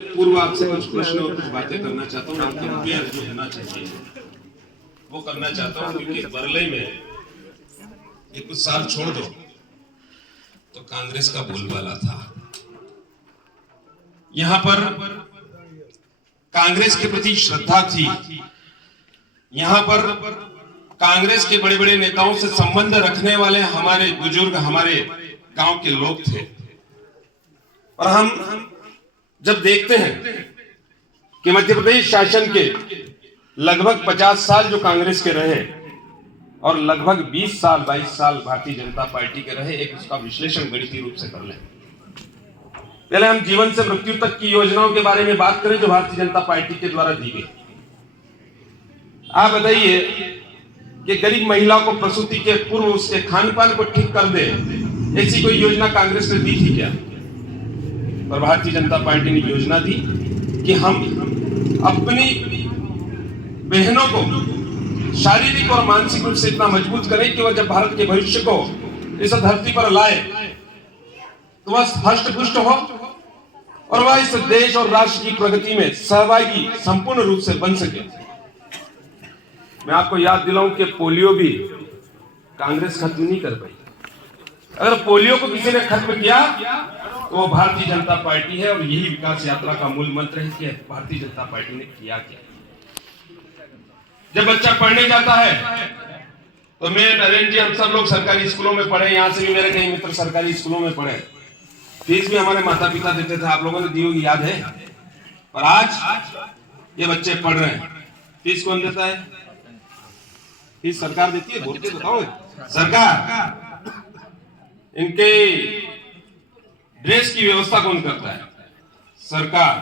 पूर्व आपसे कुछ प्रश्न और कुछ बातें करना चाहता हूँ। आपके कंपेयर जो होना चाहिए वो करना चाहता हूँ, क्योंकि बरले में ये कुछ साल छोड़ दो तो कांग्रेस का बोलबाला था। यहाँ पर कांग्रेस के प्रति श्रद्धा थी। यहाँ पर कांग्रेस के बड़े बड़े नेताओं से संबंध रखने वाले हमारे बुजुर्ग, हमारे गांव के लोग थे। और हम जब देखते हैं कि मध्य प्रदेश शासन के लगभग 50 साल जो कांग्रेस के रहे और लगभग 20 साल 22 साल भारतीय जनता पार्टी के रहे, एक उसका विश्लेषण गणितीय रूप से कर लें। पहले हम जीवन से मृत्यु तक की योजनाओं के बारे में बात करें जो भारतीय जनता पार्टी के द्वारा दी गई। आप बताइए कि गरीब महिला को प्रसूति के पूर्व उसके खान पान को ठीक कर दे, ऐसी कोई योजना कांग्रेस ने दी थी क्या? और भारतीय जनता पार्टी ने योजना दी कि हम अपनी बहनों को शारीरिक और मानसिक रूप से इतना मजबूत करें कि वह जब भारत के भविष्य को इस धरती पर लाए तो वह हष्ट पुष्ट हो और वह इस देश और राष्ट्र की प्रगति में सहभागी संपूर्ण रूप से बन सके। मैं आपको याद दिलाऊं कि पोलियो भी कांग्रेस खत्म नहीं कर पाई। अगर पोलियो को किसी ने खत्म किया तो वो भारतीय जनता पार्टी है, और यही विकास यात्रा का मूल मंत्र है कि भारतीय जनता पार्टी ने किया क्या। जब बच्चा पढ़ने जाता है तो मैं, नरेंद्र जी, हम सब लोग सरकारी स्कूलों में पढ़े, यहां से भी मेरे कई मित्र सरकारी स्कूलों में पढ़े। फीस भी हमारे माता पिता देते थे, आप लोगों ने दी होगी, याद है। और आज ये बच्चे पढ़ रहे हैं, फीस कौन देता है? फीस सरकार देती है, बोल के बताओ। सरकार। इनके ड्रेस की व्यवस्था कौन करता है? सरकार।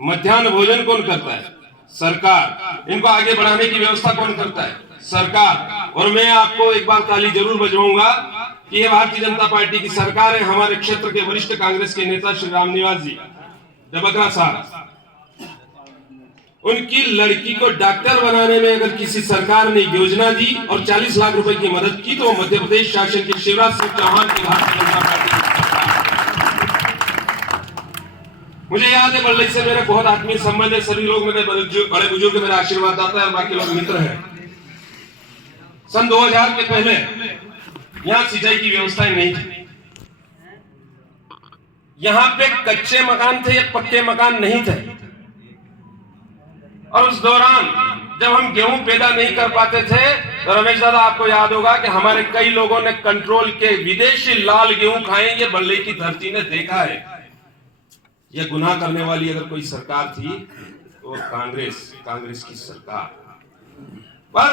मध्याह्न भोजन कौन करता है? सरकार। इनको आगे बढ़ाने की व्यवस्था कौन करता है? सरकार। और मैं आपको एक बार ताली जरूर बजवाऊंगा कि ये भारतीय जनता पार्टी की सरकार है। हमारे क्षेत्र के वरिष्ठ कांग्रेस के नेता श्री रामनिवास जी डबकरा साहब, उनकी लड़की को डॉक्टर बनाने में अगर किसी सरकार ने योजना दी और 40 लाख रुपए की मदद की तो मध्य प्रदेश शासन के शिवराज सिंह चौहान की भारतीय जनता पार्टी। मुझे याद है बल्लई से मेरे बहुत आत्मीय संबंध है। सभी लोग मेरे बड़े बुजुर्ग मेरा आशीर्वाद दाता है और बाकी लोग मित्र हैं। सन 2000 के पहले यहां सिंचाई की व्यवस्थाएं नहीं थी। यहां पे कच्चे मकान थे, पक्के मकान नहीं थे। और उस दौरान जब हम गेहूं पैदा नहीं कर पाते थे तो रमेश दादा, आपको याद होगा कि हमारे कई लोगों ने कंट्रोल के विदेशी लाल गेहूं खाए। ये बल्लई की धरती ने देखा है। यह गुनाह करने वाली अगर कोई सरकार थी तो कांग्रेस की सरकार। पर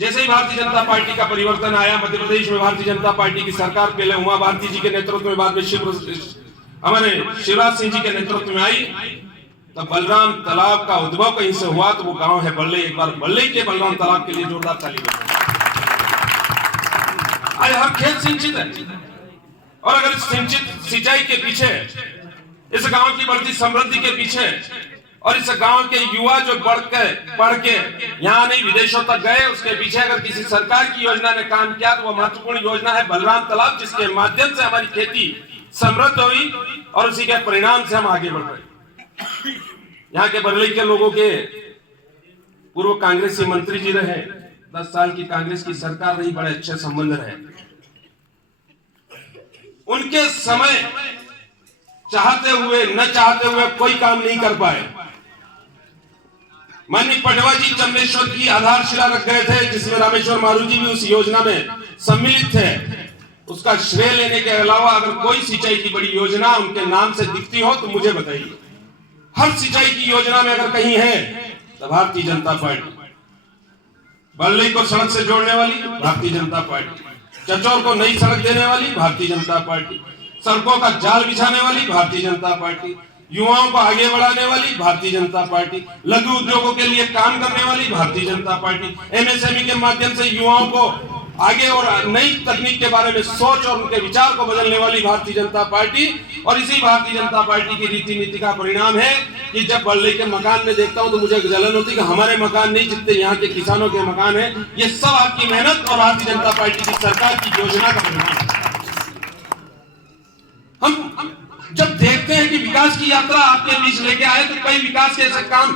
जैसे ही भारतीय जनता पार्टी का परिवर्तन आया, मध्य प्रदेश में भारतीय जनता पार्टी की सरकार पहले उमा भारती जी के नेतृत्व में, बाद में हमारे शिवराज सिंह जी के नेतृत्व में आई, तो बलराम तालाब का उद्भव कहीं से हुआ तो वो गांव है बल्लई। एक बार बल्लई के बलराम तालाब के लिए जोरदार ताली बजाएं। आज हर खेत सिंचित है, और अगर सिंचित सिंचाई के पीछे, इस गांव की बढ़ती समृद्धि के पीछे, और इस गांव के युवा जो पढ़ के यहाँ नहीं विदेशों तक गए, उसके पीछे अगर किसी सरकार की योजना ने काम किया तो वह महत्वपूर्ण योजना है बलराम तालाब, जिसके माध्यम से हमारी खेती समृद्ध हुई और उसी के परिणाम से हम आगे बढ़ रहे। यहाँ के बरलई के लोगों के पूर्व कांग्रेसी मंत्री जी रहे, 10 साल की कांग्रेस की सरकार रही, बड़े अच्छे संबंध रहे। उनके समय चाहते हुए न चाहते हुए कोई काम नहीं कर पाए। माननीय पटवा जी चंदेश्वर की आधारशिला रख गए थे, जिसमें रामेश्वर मारू जी भी उस योजना में सम्मिलित थे। उसका श्रेय लेने के अलावा अगर कोई सिंचाई की बड़ी योजना उनके नाम से दिखती हो तो मुझे बताइए। हर सिंचाई की योजना में अगर कहीं है तो भारतीय जनता पार्टी। बल्लई को सड़क से जोड़ने वाली भारतीय जनता पार्टी, चचौर को नई सड़क देने वाली भारतीय जनता पार्टी, सड़कों का जाल बिछाने वाली भारतीय जनता पार्टी, युवाओं को आगे बढ़ाने वाली भारतीय जनता पार्टी, लघु उद्योगों के लिए काम करने वाली भारतीय जनता पार्टी, एमएसएमई के माध्यम से युवाओं को आगे और नई तकनीक के बारे में सोच और उनके विचार को बदलने वाली भारतीय जनता पार्टी। और इसी भारतीय जनता पार्टी की रीति नीति का परिणाम है कि जब बल्लई के मकान में देखता हूं तो मुझे जलन होती है कि हमारे मकान नहीं, जितने यहाँ के किसानों के मकान है, ये सब आपकी मेहनत और भारतीय जनता पार्टी की सरकार की योजना का परिणाम है। हम जब देखते देखते हैं कि विकास की यात्रा आपके बीच लेके आए, तो कई विकास के ऐसे काम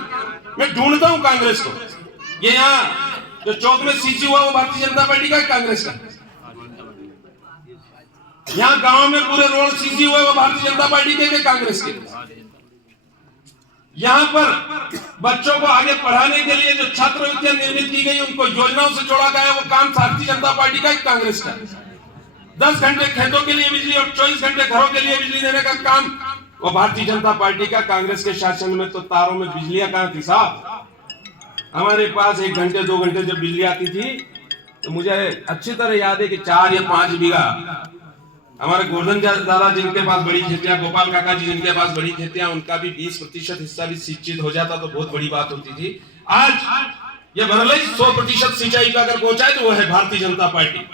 मैं ढूंढता हूं कांग्रेस को। ये यहाँ जो चौक में सीसी हुआ वो भारतीय जनता पार्टी का, कांग्रेस का। यहाँ गांव में पूरे रोड सीसी हुए वो भारतीय जनता पार्टी के, कांग्रेस के। यहाँ पर बच्चों को आगे पढ़ाने के लिए जो छात्रवृत्तियां निर्मित की गई, उनको योजनाओं से जोड़ा गया, वो काम भारतीय जनता पार्टी का, कांग्रेस का। 10 घंटे खेतों के लिए बिजली और 24 घंटे घरों के लिए बिजली देने का काम वो भारतीय जनता पार्टी का। कांग्रेस के शासन में तो तारों में बिजलियां कहां थी साहब। हमारे पास 1 घंटे 2 घंटे जब बिजली आती थी तो मुझे अच्छी तरह याद है कि 4 या 5 बीघा हमारे गोवर्धन दादा जिनके पास बड़ी खेतियां, गोपाल काका जी जिनके पास बड़ी खेतियां, उनका भी 20% हिस्सा भी सिंचित हो जाता तो बहुत बड़ी बात होती थी। आज ये भरलई 100% सिंचाई का अगर पहुंचाए तो वो है भारतीय जनता पार्टी।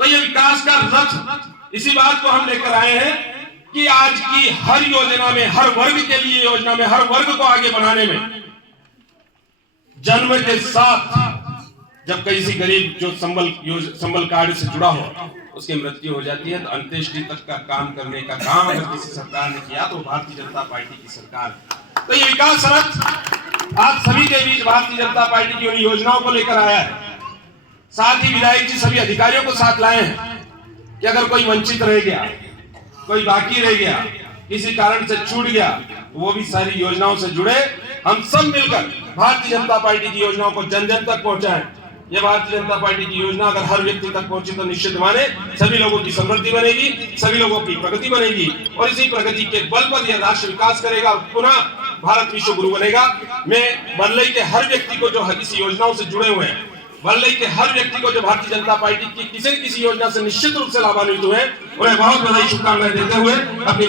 तो ये विकास का रथ, इसी बात को हम लेकर आए हैं कि आज की हर योजना में, हर वर्ग के लिए योजना में, हर वर्ग को आगे बढ़ाने में, जन्म के साथ जब किसी गरीब जो संबल कार्ड से जुड़ा हो उसकी मृत्यु हो जाती है, तो अंत्येष्टि तक का काम करने का काम अगर किसी सरकार ने किया तो भारतीय जनता पार्टी की सरकार। तो ये विकास रथ आप सभी के बीच भारतीय जनता पार्टी की उन योजनाओं को लेकर आया है। साथ ही विधायक जी सभी अधिकारियों को साथ लाए हैं कि अगर कोई वंचित रह गया, कोई बाकी रह गया, किसी कारण से छूट गया, वो भी सारी योजनाओं से जुड़े। हम सब मिलकर भारतीय जनता पार्टी की योजनाओं को जन जन तक पहुंचाएं। ये भारतीय जनता पार्टी की योजना अगर हर व्यक्ति तक पहुंचे तो निश्चित माने सभी लोगों की समृद्धि बनेगी, सभी लोगों की प्रगति बनेगी, और इसी प्रगति के बल पर यह राष्ट्र विकास करेगा, पुनः भारत विश्व गुरु बनेगा। मैं बरलई के हर व्यक्ति को जो इस योजनाओं से जुड़े हुए हैं, बरलई के हर व्यक्ति को जो भारतीय जनता पार्टी की किसी न किसी योजना से निश्चित रूप से लाभान्वित हुए, उन्हें बहुत बधाई शुभकामनाएं देते हुए अपनी